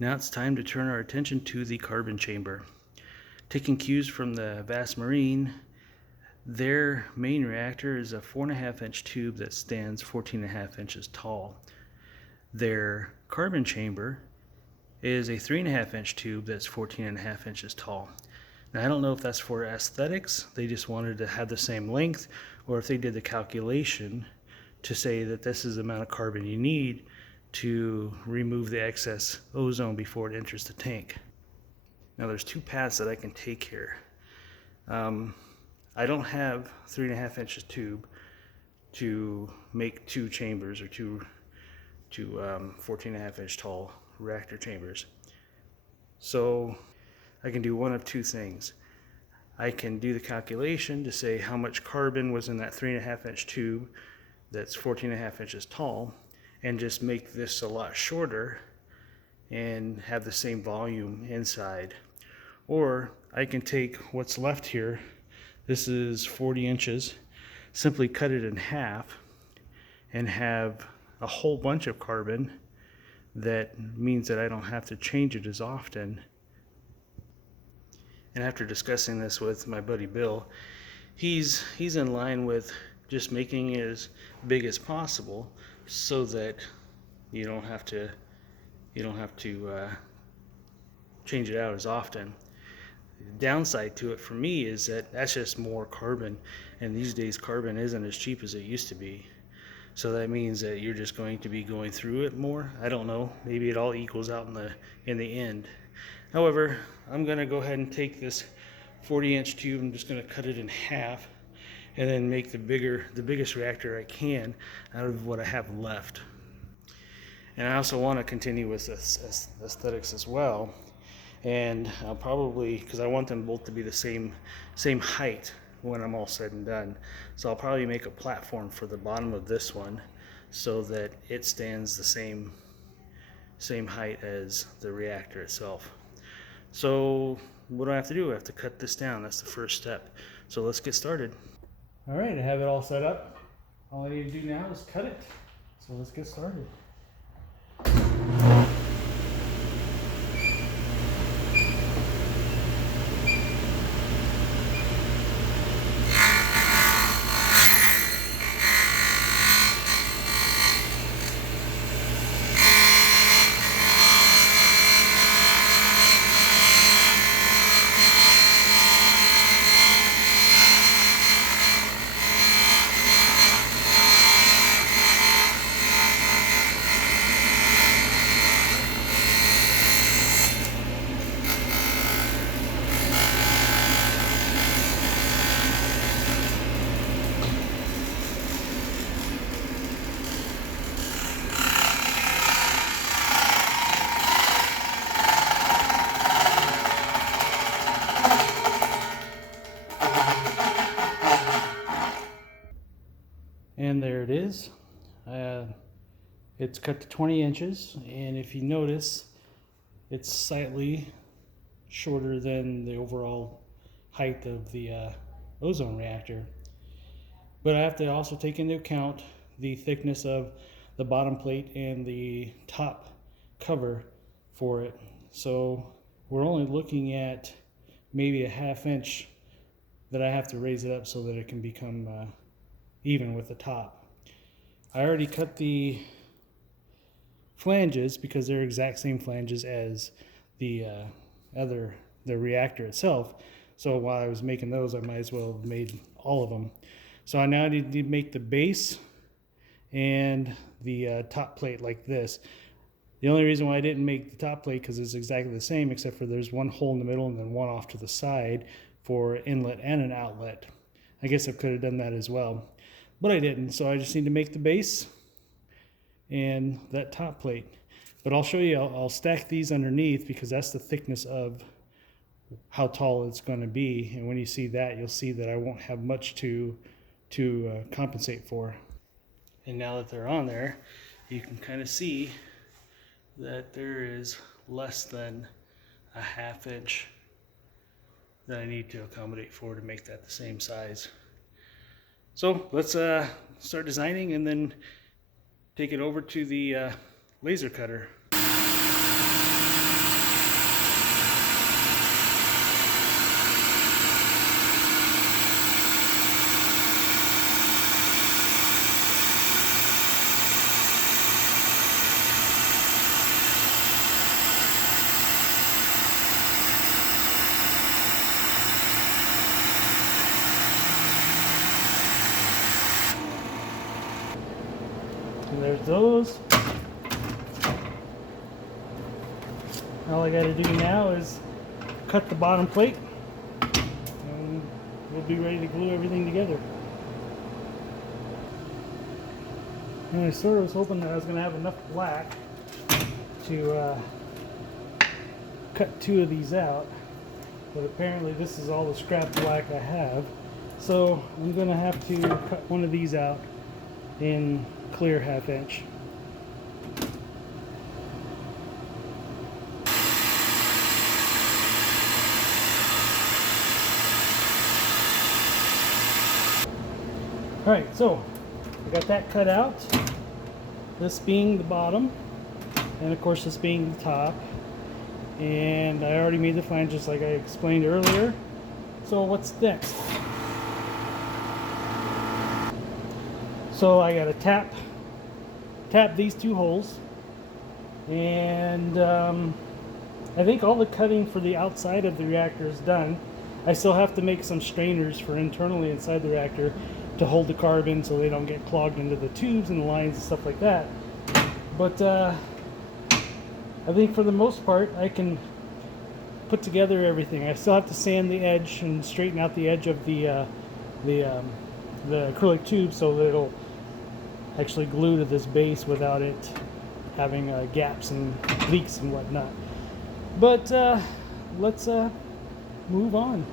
Now it's time to turn our attention to the carbon chamber. Taking cues from the Vast Marine, their main reactor is a 4.5 inch tube that stands 14.5 inches tall. Their carbon chamber is a 3.5 inch tube that's 14.5 inches tall. Now I don't know if that's for aesthetics, they just wanted to have the same length, or if they did the calculation to say that this is the amount of carbon you need to remove the excess ozone before it enters the tank. Now there's two paths that I can take here. I don't have 3.5 inches tube to make two chambers or two 14.5 inch tall reactor chambers. So I can do one of two things. I can do the calculation to say how much carbon was in that 3.5 inch tube that's 14.5 inches tall, and just make this a lot shorter and have the same volume inside. Or I can take what's left here, this is 40 inches, simply cut it in half and have a whole bunch of carbon. That means that I don't have to change it as often. And after discussing this with my buddy Bill, he's in line with just making it as big as possible so that you don't have to change it out as often. The downside to it for me is that that's just more carbon, and these days carbon isn't as cheap as it used to be. So that means that you're just going to be going through it more. I don't know, maybe it all equals out in the end. However, I'm gonna go ahead and take this 40-inch tube, I'm just gonna cut it in half and then make the biggest reactor I can out of what I have left. And I also want to continue with aesthetics as well. And I'll probably, because I want them both to be the same height when I'm all said and done. So I'll probably make a platform for the bottom of this one so that it stands the same height as the reactor itself. So what do I have to do? I have to cut this down. That's the first step. So let's get started. All right, I have it all set up. All I need to do now is cut it. So let's get started. And there it is. It's cut to 20 inches, and if you notice, it's slightly shorter than the overall height of the ozone reactor. But I have to also take into account the thickness of the bottom plate and the top cover for it. So we're only looking at maybe a 1/2 inch that I have to raise it up so that it can become even with the top. I already cut the flanges because they're exact same flanges as the reactor itself. So while I was making those, I might as well have made all of them. So I now need to make the base and the top plate like this. The only reason why I didn't make the top plate because it's exactly the same, except for there's one hole in the middle and then one off to the side for inlet and an outlet. I guess I could have done that as well, but I didn't. So I just need to make the base and that top plate. But I'll show you, I'll stack these underneath because that's the thickness of how tall it's going to be. And when you see that, you'll see that I won't have much to compensate for. And now that they're on there, you can kind of see that there is less than a 1/2 inch that I need to accommodate for to make that the same size. So let's start designing and then take it over to the laser cutter. there's those. All I got to do now is cut the bottom plate, and we'll be ready to glue everything together. And I sort of was hoping that I was going to have enough black to cut 2 of these out, but apparently this is all the scrap black I have. So I'm going to have to cut one of these out in clear 1/2 inch. Alright, so I got that cut out, this being the bottom, and of course this being the top. And I already made the flanges like I explained earlier. So what's next? So I gotta tap these 2 holes, and I think all the cutting for the outside of the reactor is done. I still have to make some strainers for internally inside the reactor to hold the carbon so they don't get clogged into the tubes and the lines and stuff like that. But I think for the most part I can put together everything. I still have to sand the edge and straighten out the edge of the acrylic tube so that it'll actually glue to this base without it having gaps and leaks and whatnot. But let's move on.